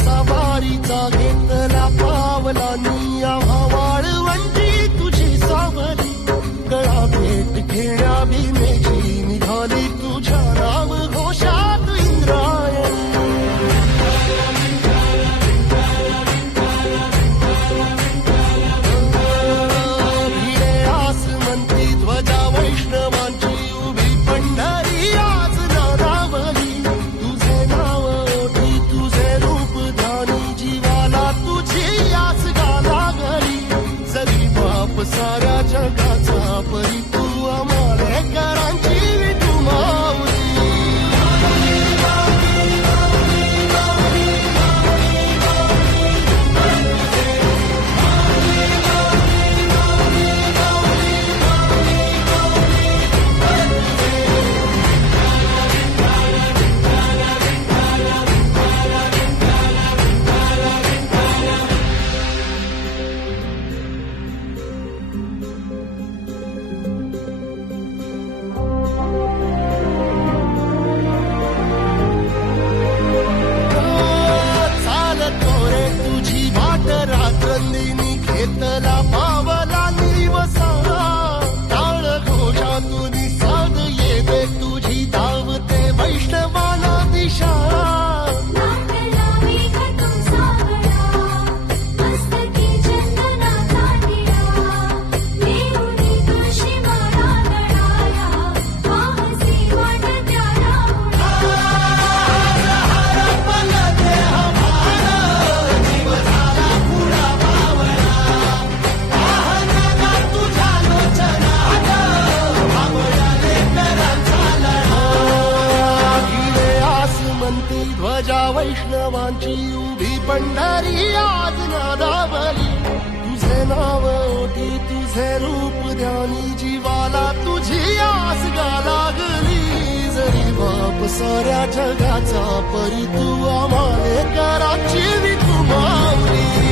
सवारीचा घेतला पावला निया वाळवंटी तुझी सावली गळा भेट घेण्या भीमेची निघाली तुझ्या नाम घोषात इंद्रायणी भिडे आसमंती ध्वजा वैष्णवांची उभी पंढरी आज नादावली तुझे नाव ओठी तुझे रूप ध्यानी जीवाला तुझी आस लागली जरी बाप साऱ्या जगाचा परी तू आमालेकरांची तू माऊली घेतला पावला निवसा टाळ घोषातून साध येते तुझी धावते वैष्णवाला दिशा ध्वजा वैष्णवांची उभी पंढरी आज नादावली तुझे नाव ओठी तुझे रूप ध्यानी जीवाला तुझी आस लागली जरी बाप साऱ्या जगाचा परी तू आमालेकरांची तू माऊली